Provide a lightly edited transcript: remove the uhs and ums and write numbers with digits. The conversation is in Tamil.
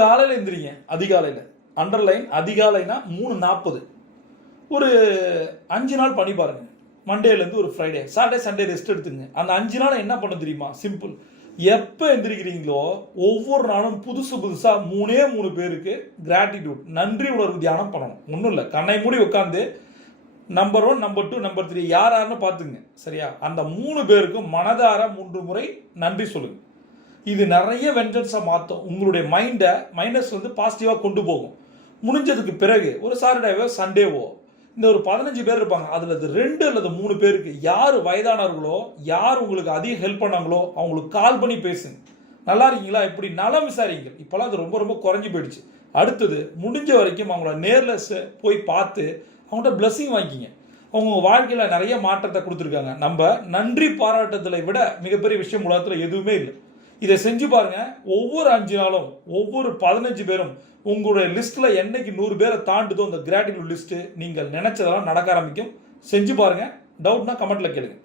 காலையில் எந்திரிங்க, அதிகாலையில். அண்டர்லைன் அதிகாலைனா 3:40. ஒரு 5 நாள் பண்ணி பாருங்க. மண்டேலேருந்து ஒரு ஃப்ரைடே, சாட்டர்டே, சண்டே ரெஸ்ட் எடுத்துங்க. அந்த 5 நாள் என்ன பண்ண தெரியுமா? சிம்பிள். எப்போ எந்திரிக்கிறீங்களோ ஒவ்வொரு நாளும் புதுசாக 3 பேருக்கு கிராட்டிடியூட், நன்றி உணர்வு தியானம் பண்ணணும். ஒன்றும் இல்லை, கண்ணை மூடி உட்காந்து நம்பர் 1, நம்பர் 2, நம்பர் 3 யாருன்னு பார்த்துங்க. சரியா? அந்த 3 பேருக்கும் மனதார 3 முறை நன்றி சொல்லுங்க. இது நிறைய வெஞ்சன்ஸை மாற்றும். உங்களுடைய மைனஸ் பாசிட்டிவாக கொண்டு போகும். முடிஞ்சதுக்கு பிறகு ஒரு சாட்டர்டேவோ சண்டேவோ இந்த ஒரு 15 பேர் இருப்பாங்க. அதில் 2 அல்லது 3 பேருக்கு யார் வயதானவர்களோ, யார் உங்களுக்கு அதிக ஹெல்ப் பண்ணாங்களோ அவங்களுக்கு கால் பண்ணி பேசுங்க. நல்லா இருக்கீங்களா, இப்படி நலம் விசாரிங்க. இப்போலாம் அது ரொம்ப ரொம்ப குறைஞ்சி போயிடுச்சு. அடுத்தது முடிஞ்ச வரைக்கும் அவங்கள நேரில் போய் பார்த்து அவங்கள்ட்ட பிளஸிங் வாங்கிக்கிங்க. அவங்க வாழ்க்கையில் நிறைய மாற்றத்தை கொடுத்துருக்காங்க. நம்ம நன்றி பாராட்டத்தில் விட மிகப்பெரிய விஷயம் உலகத்தில் எதுவுமே இல்லை. இதை செஞ்சு பாருங்க. ஒவ்வொரு 5 நாளும் ஒவ்வொரு 15 பேரும் உங்களுடைய லிஸ்ட்டில் என்னைக்கு 100 பேரை தாண்டுதோ அந்த கிராட்டிடியூட் லிஸ்ட்டு நீங்கள் நினைச்சதெல்லாம் நடக்க ஆரம்பிக்கும். செஞ்சு பாருங்க. டவுட்னா கமெண்ட்ல கேளுங்க.